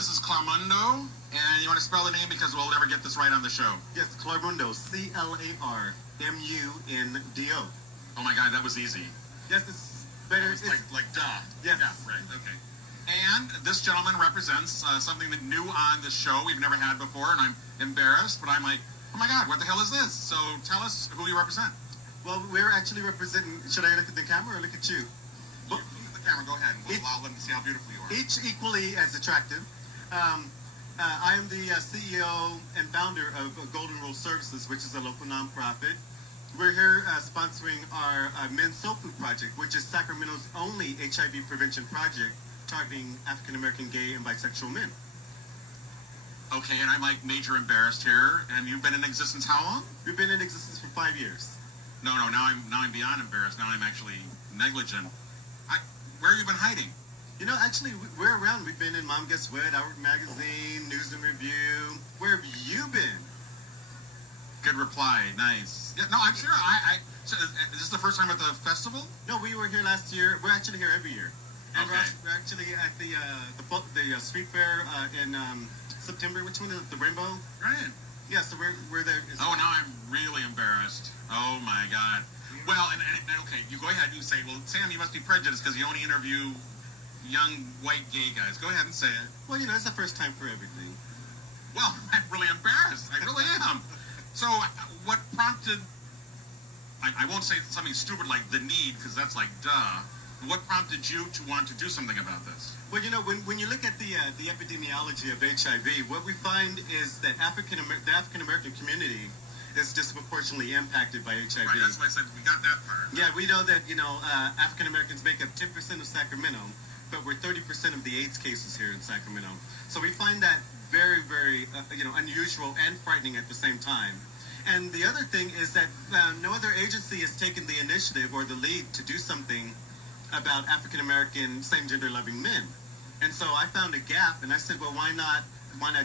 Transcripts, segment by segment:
this is Clamundo, and you want to spell the name because we'll never get this right on the show. Yes, Clamundo, C-L-A-R-M-U-N-D-O. Oh my God, that was easy. Yes, it's better. It's like duh. Yes. Yeah, right, okay. And this gentleman represents something that new on the show we've never had before, and I'm embarrassed, but I'm like, oh my God, what the hell is this? So tell us who you represent. Well, we're actually representing, should I look at the camera or look at you? Look at the camera, go ahead, and we'll allow them to see how beautiful you are. Each equally as attractive. I am the CEO and founder of Golden Rule Services, which is a local nonprofit. We're here sponsoring our Men's Soul Food Project, which is Sacramento's only HIV prevention project targeting African American gay and bisexual men. Okay, and I'm like major embarrassed here. And you've been in existence how long? We've been in existence for 5 years. No, now I'm beyond embarrassed. Now I'm actually negligent. Where have you been hiding? You know, actually, we're around. We've been in Mom Guess What, Outward Magazine, News and Review. Where have you been? Good reply. Nice. Yeah, no, I'm sure. So is this the first time at the festival? No, we were here last year. We're actually here every year. And Okay. we're actually at the street fair in September. Which one is it? The Rainbow? Right. Yeah, so we're there. Oh, now I'm really embarrassed. Oh my God. Well, and okay, you go ahead. You say, well, Sam, you must be prejudiced because you only interview young white gay guys. Go ahead and say it. Well, you know, it's the first time for everything. Well, I'm really embarrassed. I really am. So, what prompted? I won't say something stupid like the need, because that's like duh. What prompted you to want to do something about this? Well, you know, when you look at the epidemiology of HIV, what we find is that the African American community is disproportionately impacted by HIV. Right, that's why I said we got that part. Yeah, we know that, African Americans make up 10% of Sacramento, but we're 30% of the AIDS cases here in Sacramento. So we find that very, very, unusual and frightening at the same time. And the other thing is that no other agency has taken the initiative or the lead to do something about African American same-gender loving men. And so I found a gap, and I said, well, why not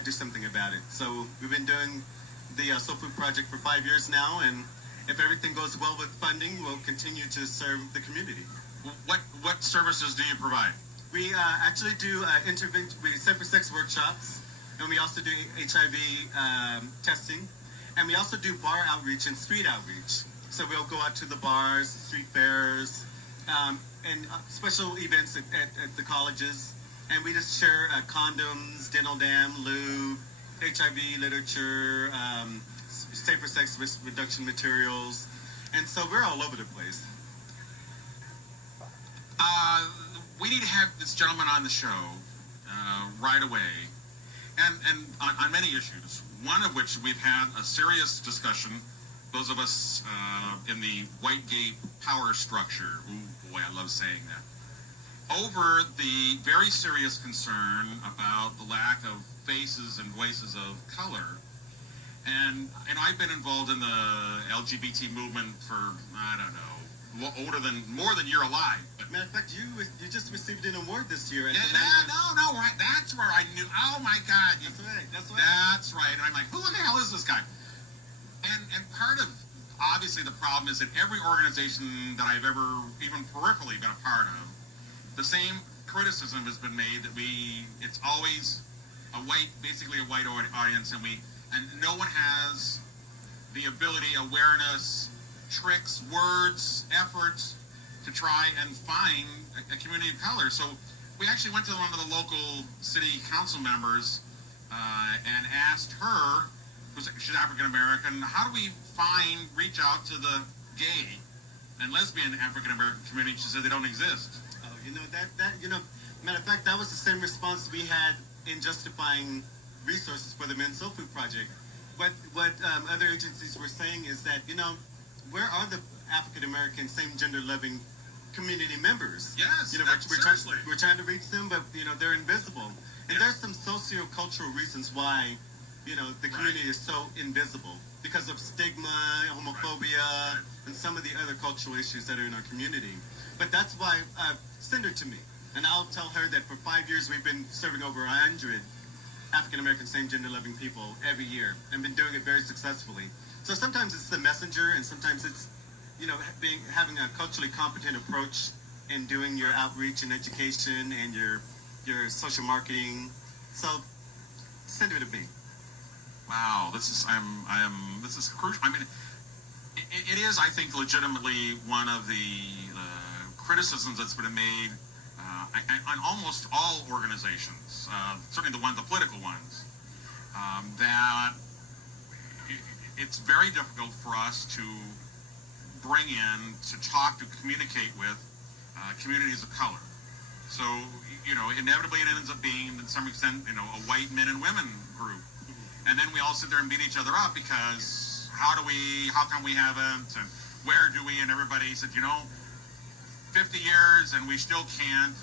do something about it? So we've been doing the Soul Food Project for 5 years now, and if everything goes well with funding, we'll continue to serve the community. What services do you provide? We actually do safer sex workshops, and we also do HIV testing, and we also do bar outreach and street outreach. So we'll go out to the bars, street fairs, and special events at the colleges, and we just share condoms, dental dam, lube, HIV literature, safer sex risk reduction materials, and so we're all over the place. We need to have this gentleman on the show right away, and on many issues, one of which we've had a serious discussion, those of us in the white gay power structure, ooh boy, I love saying that, over the very serious concern about the lack of faces and voices of color. And I've been involved in the LGBT movement for, I don't know, more than you're alive. But Matter of fact, you just received an award this year. no, right. That's where I knew. Oh my God, That's right. that's right. And I'm like, who in the hell is this guy? And part of obviously the problem is that every organization that I've ever even peripherally been a part of, the same criticism has been made that it's always basically a white audience, and no one has the ability, awareness, tricks, words, efforts to try and find a community of color. So we actually went to one of the local city council members and asked her, she's African American, how do we reach out to the gay and lesbian African American community? She said they don't exist. Oh, matter of fact, that was the same response we had in justifying resources for the Men's Soul Food Project. What other agencies were saying is that, where are the African American same-gender loving community members? Yes, we're trying to reach them, but, they're invisible. And there's some socio-cultural reasons why, the community is so invisible because of stigma, homophobia, and some of the other cultural issues that are in our community. But that's why, send her to me, and I'll tell her that for 5 years we've been serving over 100 African American same-gender loving people every year and been doing it very successfully. So sometimes it's the messenger, and sometimes it's, having a culturally competent approach in doing your outreach and education and your social marketing. So send it to me. Wow, this is this is crucial. I mean, it is, I think, legitimately one of the criticisms that's been made on almost all organizations, certainly the political ones, that it's very difficult for us to bring in, to talk, to communicate with communities of color. So, inevitably it ends up being, to some extent, a white men and women group. And then we all sit there and beat each other up because how come we haven't, and where do we, and everybody said, 50 years and we still can't.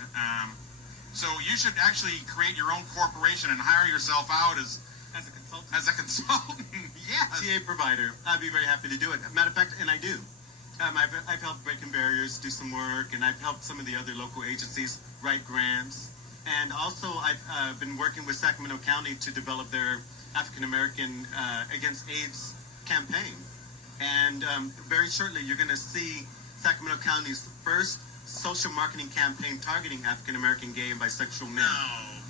So you should actually create your own corporation and hire yourself out as a consultant. As a consultant, yes. TA provider. I'd be very happy to do it. Matter of fact, and I do. I've helped Breaking Barriers do some work, and I've helped some of the other local agencies write grants. And also, I've been working with Sacramento County to develop their African American Against AIDS campaign. And very shortly, you're going to see Sacramento County's first social marketing campaign targeting African American gay and bisexual men.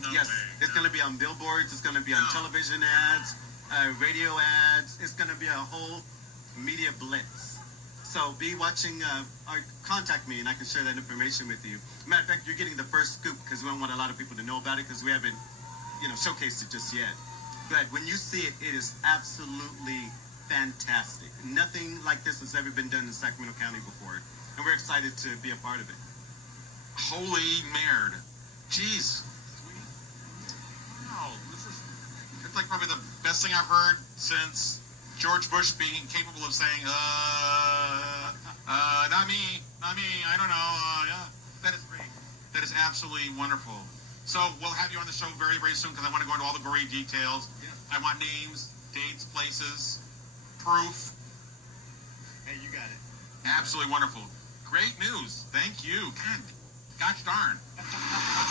No yes, way. It's going to be on billboards. It's going to be on television ads, radio ads. It's going to be a whole media blitz. So be watching, or contact me, and I can share that information with you. Matter of fact, you're getting the first scoop because we don't want a lot of people to know about it because we haven't, showcased it just yet. But when you see it, it is absolutely fantastic. Nothing like this has ever been done in Sacramento County before, and we're excited to be a part of it. Holy merd. Jeez. Wow, it's like probably the best thing I've heard since George Bush being incapable of saying, not me, I don't know, yeah. That is great. That is absolutely wonderful. So we'll have you on the show very, very soon because I want to go into all the gory details. Yeah. I want names, dates, places, proof. Hey, you got it. Absolutely wonderful. Great news. Thank you. God, gosh darn.